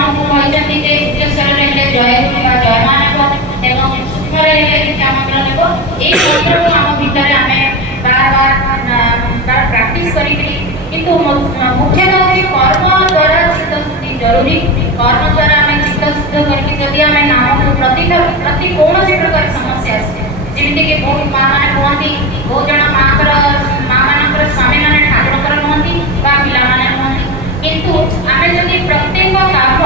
ଆମକୁ କହିଛନ୍ତି ଯେ ଉଚ୍ଚସ୍ୱରରେ ହେଲେ ଜୟକୁ ନେବା ଜୟମାନ ହେବ ଏବଂ ସୂକ୍ଷ୍ମରେ ହେଲେ ନିତ୍ୟ ମନ୍ତ୍ର ନେବ। ଏଇ ମନ୍ତ୍ରକୁ ଆମ ଭିତରେ ଆମେ ବାର ପ୍ରାକ୍ଟିସ୍ କରିକିରି କିନ୍ତୁ ମୁଖ୍ୟତଃ ହେଉଛି କର୍ମ ଦ୍ୱାରା ଚିତ୍ତ ଶୁଦ୍ଧି ଜରୁରୀ। କର୍ମ ଦ୍ୱାରା ଆମେ ଚିତ୍ତ ଶୁଦ୍ଧ କରିକି ଯଦି ଆମେ ନାମକୁ ପ୍ରତି କୌଣସି ପ୍ରକାର ସମସ୍ୟା ଆସେ ଯେମିତିକି ବହୁତ ମା ମାନେ କୁହନ୍ତି, ବହୁତ ଜଣ ମା ମାନଙ୍କର ସ୍ୱାମୀମାନେ ଠାକୁରଙ୍କର ନୁହନ୍ତି ବା ପିଲାମାନେ ନୁହନ୍ତି, କିନ୍ତୁ ଆମେ ଯଦି ପ୍ରତ୍ୟେକ କାମ